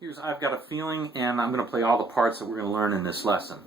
Here's I've Got a Feeling, and I'm going to play all the parts that we're going to learn in this lesson.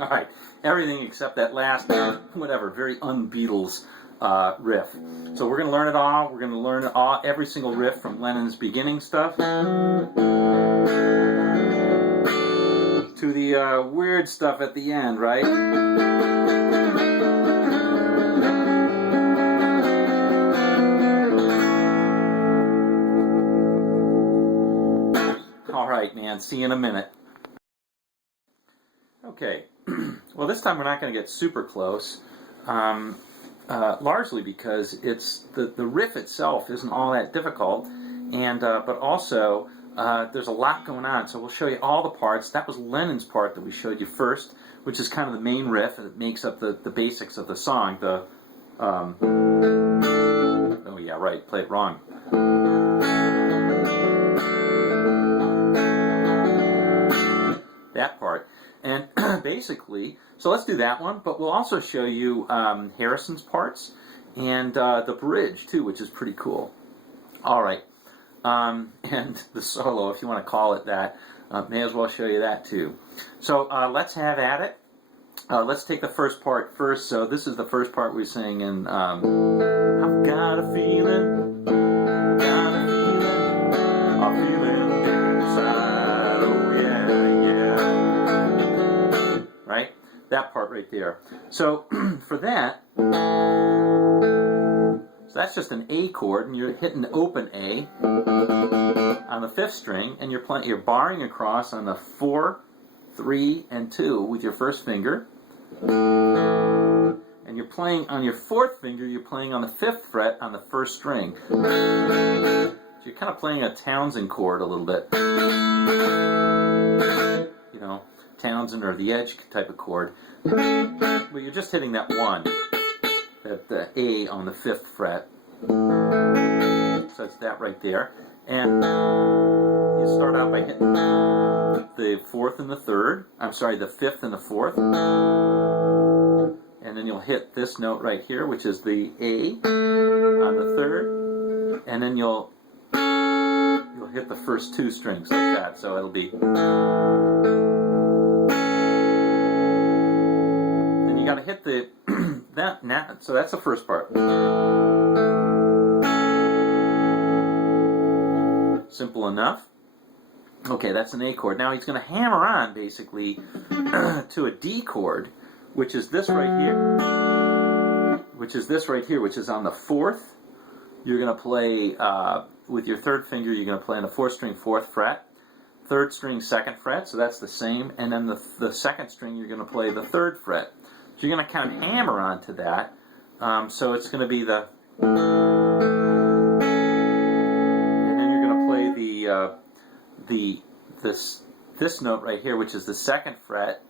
Alright, everything except that last, whatever, very un-Beatles riff. So we're going to learn it all. We're going to learn it all, every single riff from Lennon's beginning stuff to the weird stuff at the end, right? Alright, man, see you in a minute. Okay, well this time we're not going to get super close, largely because it's the riff itself isn't all that difficult, and but also there's a lot going on, so we'll show you all the parts. That was Lennon's part that we showed you first, which is kind of the main riff, and it makes up the basics of the song. Oh yeah, right, played it wrong. That part. And basically, so let's do that one, but we'll also show you Harrison's parts and the bridge too, which is pretty cool. Alright, and the solo, if you want to call it that, may as well show you that too. So let's have at it. Let's take the first part first. So this is the first part we sing in I've got a feeling, got a feeling, a feeling inside, oh yeah, yeah. Right? That part right there. So for that, so that's just an A chord, and you're hitting open A on the 5th string, and you're barring across on the 4, 3, and 2 with your first finger. And you're playing on your 4th finger, you're playing on the 5th fret on the 1st string. So you're kind of playing a Townsend chord a little bit. You know, Townsend or the Edge type of chord. But you're just hitting that 1, that A on the 5th fret. So that's that right there. And you start out by hitting the 4th and the 3rd. I'm sorry, the 5th and the 4th. And then you'll hit this note right here, which is the A on the 3rd. And then you'll hit the first 2 strings like that. So it'll be. Then you got to hit the so that's the first part. Simple enough. Okay, that's an A chord. Now he's going to hammer on, basically, to a D chord, which is this right here. Which is this right here, which is on the 4th. You're going to play, with your 3rd finger, you're going to play on the 4th string, 4th fret. 3rd string, 2nd fret, so that's the same. And then the 2nd string, you're going to play the 3rd fret. So you're going to kind of hammer onto that. So it's going to be the... And then you're going to play this note right here, which is the 2nd fret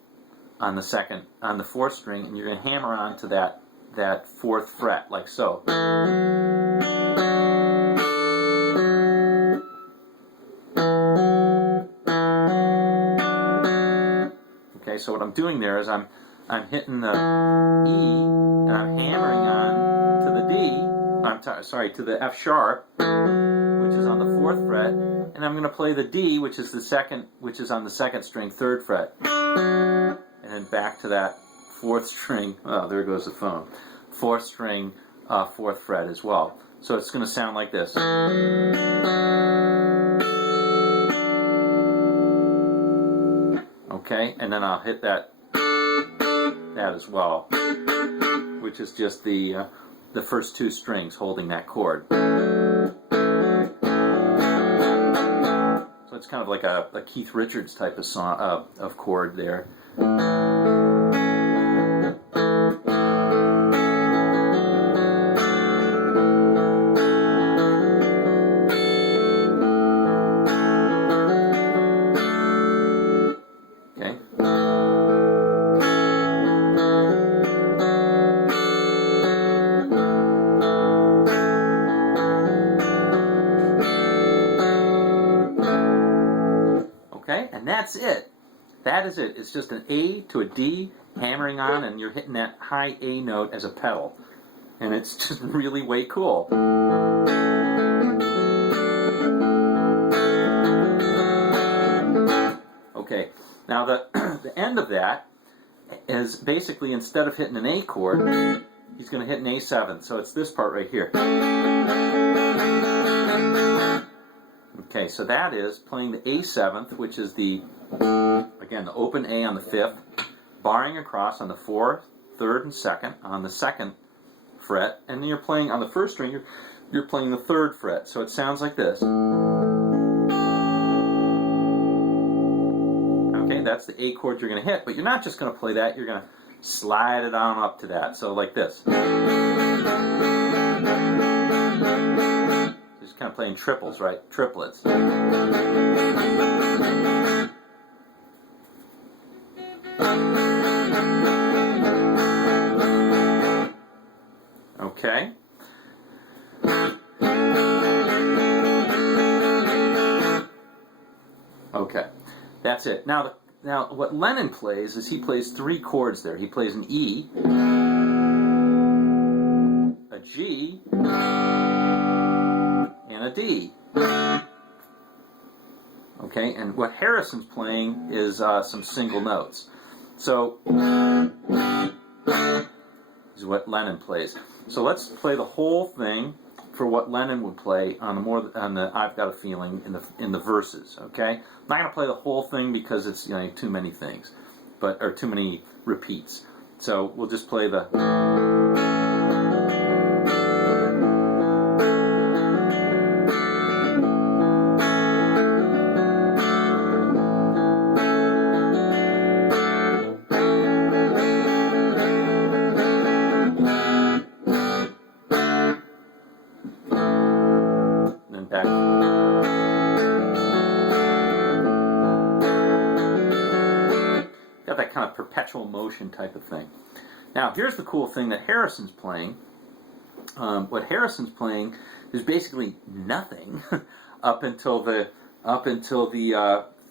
on the 4th string, and you're going to hammer on to that 4th fret, like so. so what I'm doing there is I'm hitting the E and I'm hammering on to the D. Sorry, to the F sharp, which is on the 4th fret, and I'm going to play the D, which is on the 2nd string, 3rd fret, and then back to that 4th string. Oh, there goes the phone. 4th string, 4th fret as well. So it's going to sound like this. Okay, and then I'll hit that as well, which is just the first 2 strings holding that chord. So it's kind of like a Keith Richards type of song of chord there. Okay. Okay, and that's it. That is it. It's just an A to a D hammering on, and you're hitting that high A note as a pedal. And it's just really way cool. Okay, now the end of that is basically, instead of hitting an A chord, he's going to hit an A7. So it's this part right here. Okay, so that is playing the A7th, which is again, the open A on the 5th, barring across on the 4th, 3rd, and 2nd, on the 2nd fret, and then you're playing on the 1st string, you're playing the 3rd fret. So it sounds like this. Okay, that's the A chord you're going to hit, but you're not just going to play that, you're going to slide it on up to that. So like this. Just kind of playing triples, right? Triplets. Okay. Okay. That's it. Now what Lennon plays is he plays 3 chords there. He plays an E, a G, and a D. Okay, and what Harrison's playing is some single notes. So is what Lennon plays. So let's play the whole thing for what Lennon would play on the I've Got a Feeling in the verses. Okay, I'm not going to play the whole thing because it's too many things, or too many repeats. So we'll just play the. Back. Got that kind of perpetual motion type of thing. Now here's the cool thing that Harrison's playing. What Harrison's playing is basically nothing up until the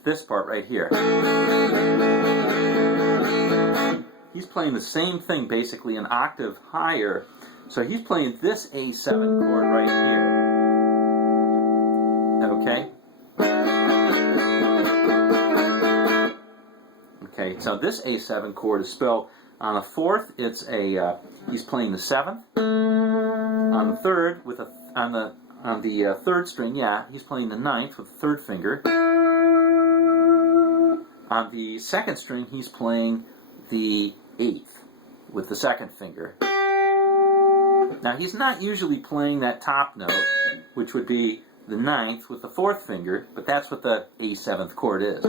this part right here. He's playing the same thing basically an octave higher. So he's playing this A7 chord right here. Okay. Okay, so this A7 chord is spelled on the 4th. It's he's playing the 7th. On the 3rd on the 3rd string, he's playing the 9th with the 3rd finger. On the 2nd string, he's playing the 8th with the 2nd finger. Now he's not usually playing that top note, which would be the 9th with the 4th finger, but that's what the A7th chord is.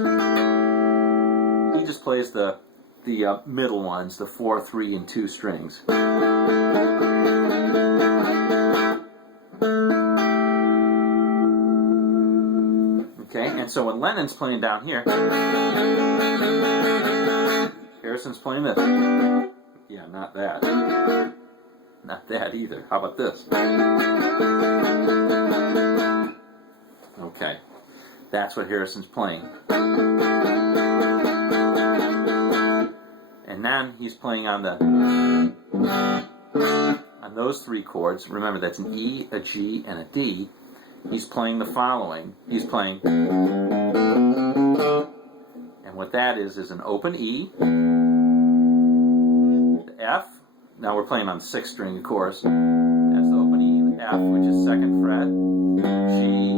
He just plays the middle ones, the 4, 3, and 2 strings. Okay, and so when Lennon's playing down here, Harrison's playing this. Yeah, not that. Not that either. How about this? Okay, that's what Harrison's playing. And then he's playing on those three chords. Remember, that's an E, a G, and a D. He's playing the following. He's playing, and what that is an open E, the F. Now we're playing on the 6th string, of course. That's the open E, the F, which is 2nd fret, G,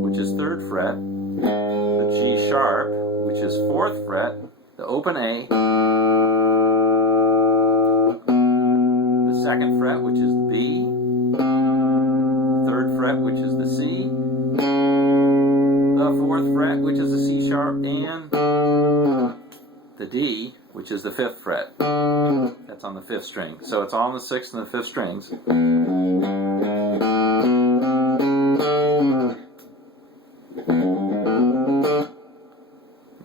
which is 3rd fret, the G sharp, which is 4th fret, the open A, the 2nd fret, which is the B, the 3rd fret, which is the C, the 4th fret, which is the C sharp, and the D, which is the 5th fret. That's on the 5th string. So it's all on the 6th and the 5th strings.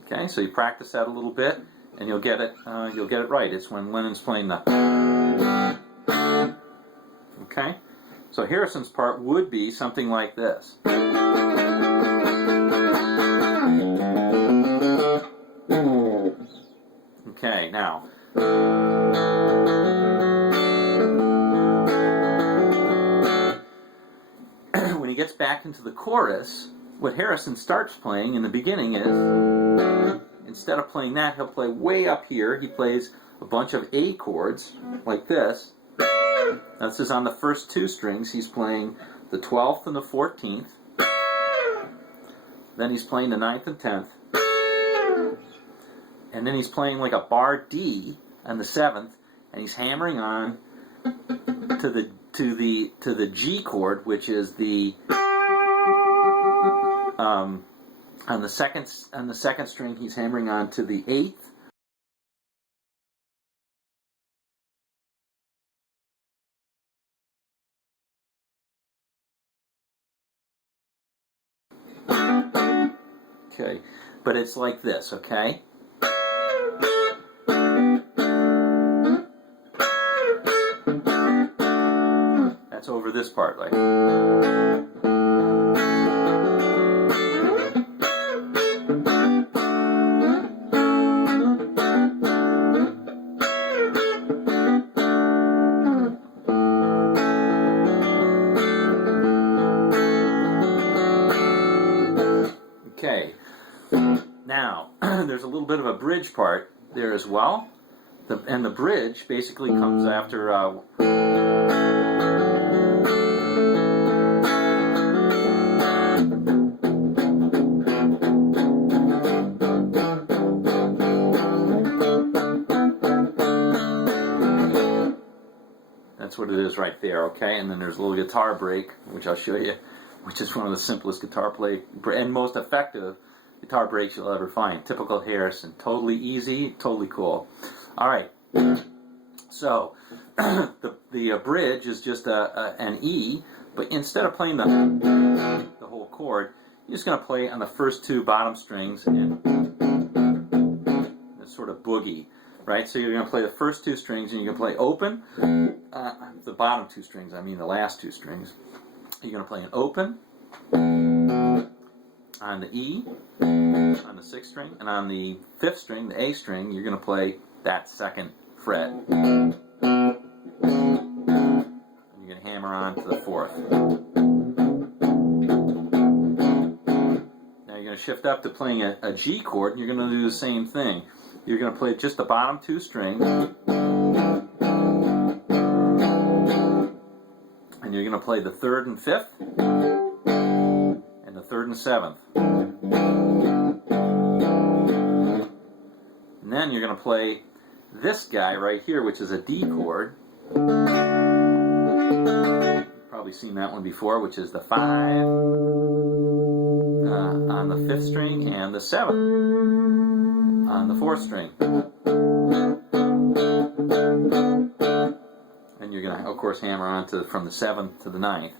Okay, so you practice that a little bit, and you'll get it. You'll get it right. It's when Lennon's playing the. Okay, so Harrison's part would be something like this. Okay, now. When he gets back into the chorus, what Harrison starts playing in the beginning is, instead of playing that, he'll play way up here. He plays a bunch of A chords, like this. This is on the first 2 strings. He's playing the 12th and the 14th. Then he's playing the 9th and 10th. And then he's playing like a bar D on the 7th, and he's hammering on to the G chord, which is the on the second string. He's hammering on to the 8th. Okay, but it's like this, okay? That's over this part, like. Okay, now there's a little bit of a bridge part there as well, and the bridge basically comes after that's what it is right there, okay? And then there's a little guitar break, which I'll show you, which is one of the simplest guitar play and most effective guitar breaks you'll ever find. Typical Harrison. Totally easy, totally cool. All right. So the bridge is just an E, but instead of playing the whole chord, you're just going to play on the first 2 bottom strings and this sort of boogie, right? So you're going to play the first 2 strings, and you can play open. The bottom 2 strings, I mean the last 2 strings. You're going to play an open on the E, on the 6th string, and on the 5th string, the A string, you're going to play that 2nd fret. And you're going to hammer on to the 4th. Now you're going to shift up to playing a G chord, and you're going to do the same thing. You're going to play just the bottom 2 strings, and you're going to play the 3rd and 5th, and the 3rd and 7th. And then you're going to play this guy right here, which is a D chord. You've probably seen that one before, which is the 5 on the 5th string, and the 7 on the 4th string. And you're going to, of course, hammer on from the 7th to the 9th.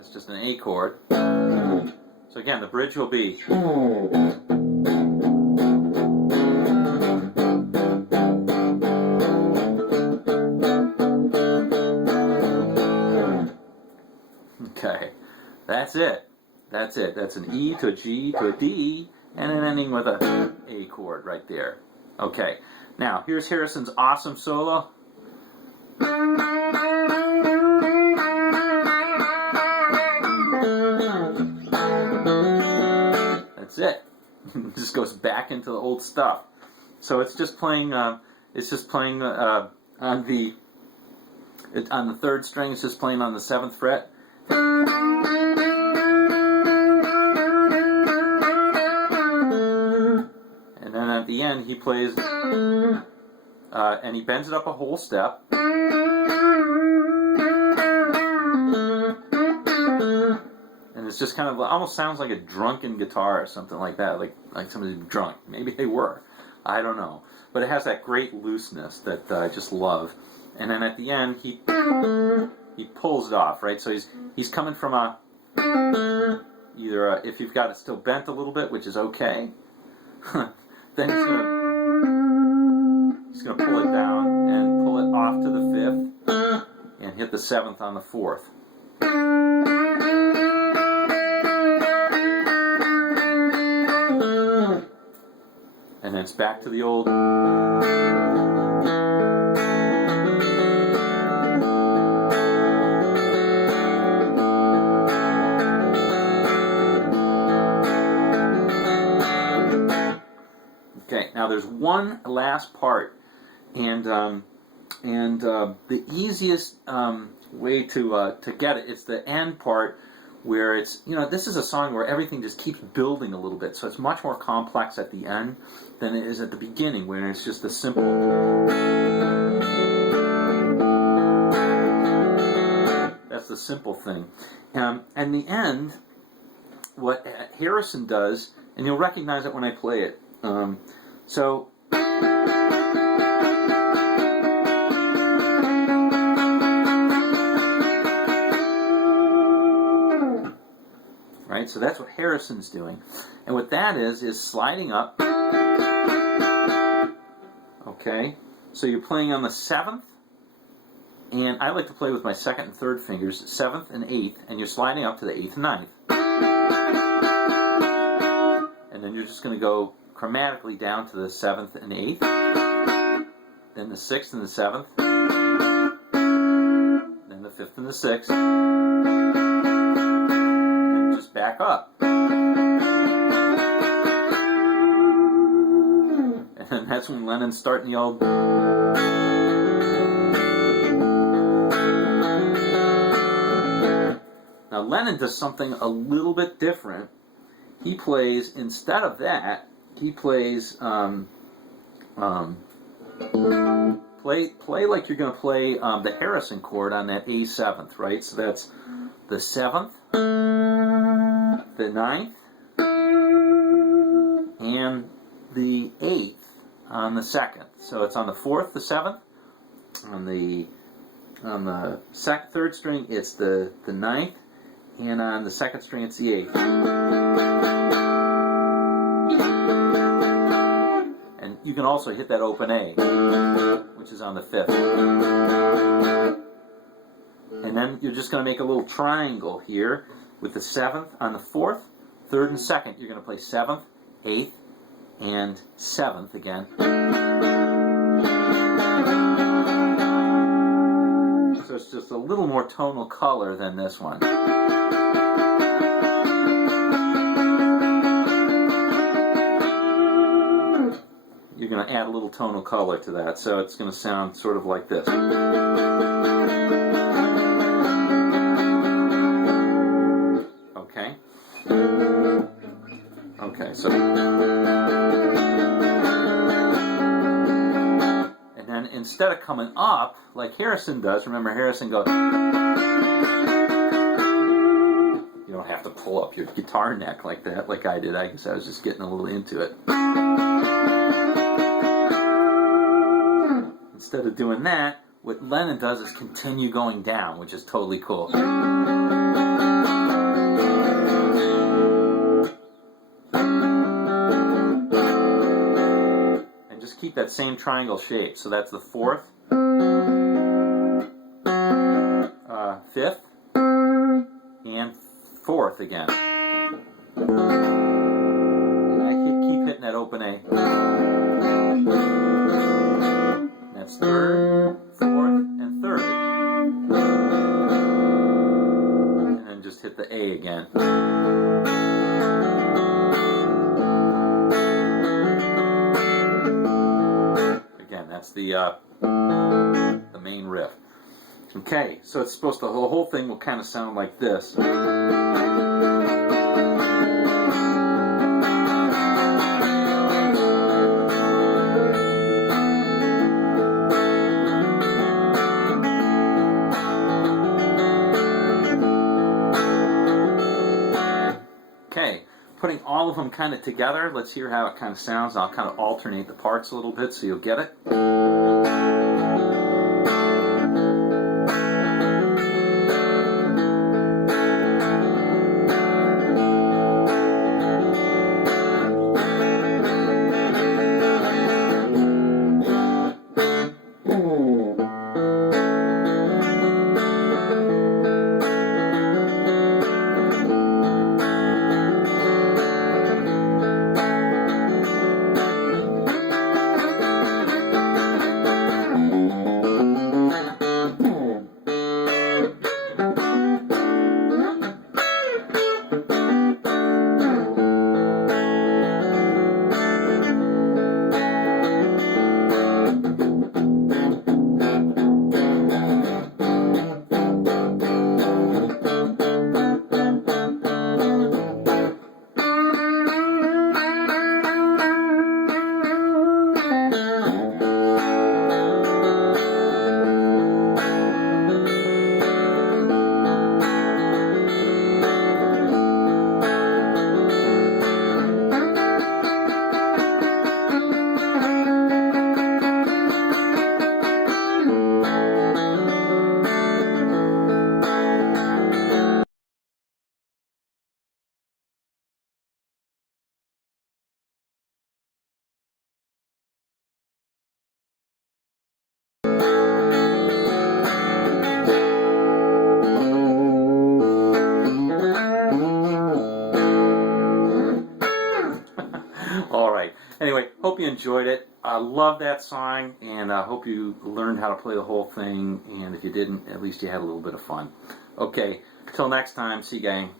It's just an A chord. So again, the bridge will be. Okay, that's it. That's it. That's an E to a G to a D and then ending with a A chord right there. Okay, now here's Harrison's awesome solo. That's it. It just goes back into the old stuff. So it's just playing. On the third string. It's just playing on the 7th fret. And then at the end he plays, and he bends it up a whole step. And it's just kind of almost sounds like a drunken guitar or something like that, like somebody drunk. Maybe they were, I don't know. But it has that great looseness that I just love. And then at the end he pulls it off, right? So he's coming from a either if you've got it still bent a little bit, which is okay, then he's gonna pull it down and pull it off to the 5th and hit the 7th on the 4th. And then it's back to the old. Okay, now there's one last part, and the easiest way to get it, it's the end part, where it's, this is a song where everything just keeps building a little bit, so it's much more complex at the end than it is at the beginning, where it's just a simple. That's the simple thing. And the end, what Harrison does, and you'll recognize it when I play it. Right, so that's what Harrison's doing, and what that is sliding up. Okay, so you're playing on the 7th, and I like to play with my 2nd and 3rd fingers, 7th and 8th, and you're sliding up to the 8th and 9th, and then you're just going to go chromatically down to the 7th and 8th, then the 6th and the 7th, then the 5th and the 6th, and just back up. And then that's when Lennon's starting the old. Now Lennon does something a little bit different. He plays, instead of that, he plays play like you're going to play the Harrison chord on that A7th, right? So that's the 7th, the 9th, and the 8th on the 2nd. So it's on the 4th, the 7th, on the 3rd string it's the 9th, and on the 2nd string it's the 8th. And you can also hit that open A, which is on the 5th. And then you're just going to make a little triangle here with the 7th on the 4th, 3rd and 2nd. You're going to play 7th, 8th, and 7th again. So it's just a little more tonal color than this one. You're going to add a little tonal color to that, so it's going to sound sort of like this. Okay? Okay, so. And then instead of coming up, like Harrison does, remember Harrison goes. You don't have to pull up your guitar neck like that, like I did. I guess I was just getting a little into it. Instead of doing that, what Lennon does is continue going down, which is totally cool. And just keep that same triangle shape. So that's the 4th, 5th, and 4th again. And I the A again. Again, that's the main riff. Okay, so it's supposed to, the whole thing will kind of sound like this. Okay, putting all of them kind of together, let's hear how it kind of sounds. I'll kind of alternate the parts a little bit so you'll get it. Alright, anyway, hope you enjoyed it. I love that song, and I hope you learned how to play the whole thing, and if you didn't, at least you had a little bit of fun. Okay, till next time, see you, gang.